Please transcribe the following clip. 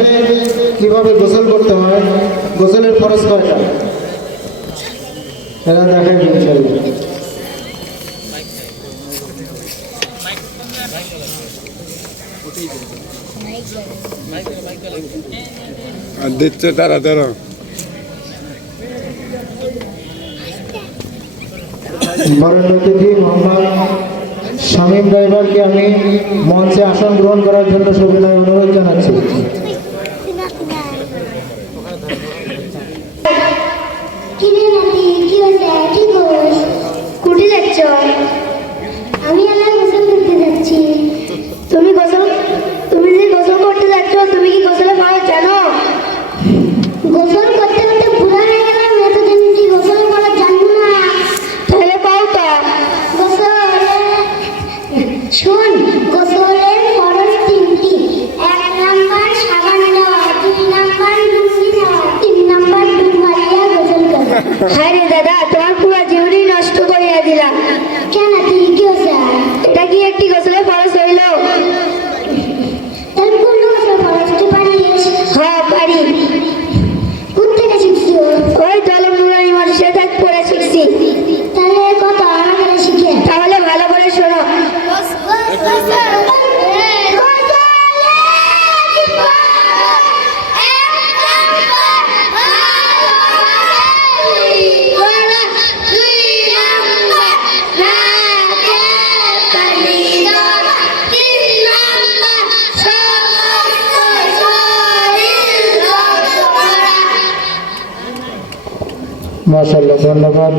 দেখাইবে কিভাবে গোসল করতে হয়, গোসলের ফরজ কয়টা এরা দেখাইবে ইনশাআল্লাহ। দিচ্ছে তারা তারা বরেণ্য অতিথি মোহাম্মদ শামীম ড্রাইভারকে আমি মঞ্চে আসন গ্রহণ করার জন্য সবিনয় অনুরোধ জানাচ্ছি। আমি গোসল করতে যাচ্ছি। তুমি যে গোসল করতে যাচ্ছ, তুমি কি গোসলের ফরজ জানো? গোসল করতে করতে বুড়া হয়ে গেলাম, এতদিন কি গোসলের ফরজ জানবো না? তাহলে পাও তো শোন, গোসলের ফরজ তিনটি। 1 নাম্বার সাবান দেওয়া, 2 নাম্বার লুঙ্গি দেওয়া, 3 নাম্বার ডুব মারিয়া গোসল করা। হ্যাঁ রে দাদা, তোমার পুরো জীবনই নষ্ট করিয়া দিলাম। কেন, তুই কি হচ্ছে? এটা কি একটি গোসলের ফরজ হইল? তাহলে কোন গোসলের ফরজ তুই পারিস? হ্যাঁ পারি। কোন থেকে শিখছি? ওই দলম নুরানি মাদ্রাসায় থাক পড়ে শিখছি। তাহলে কত আমাকে শিখে? তাহলে ভালো করে শোনো। মাশাআল্লাহ, ধন্যবাদ।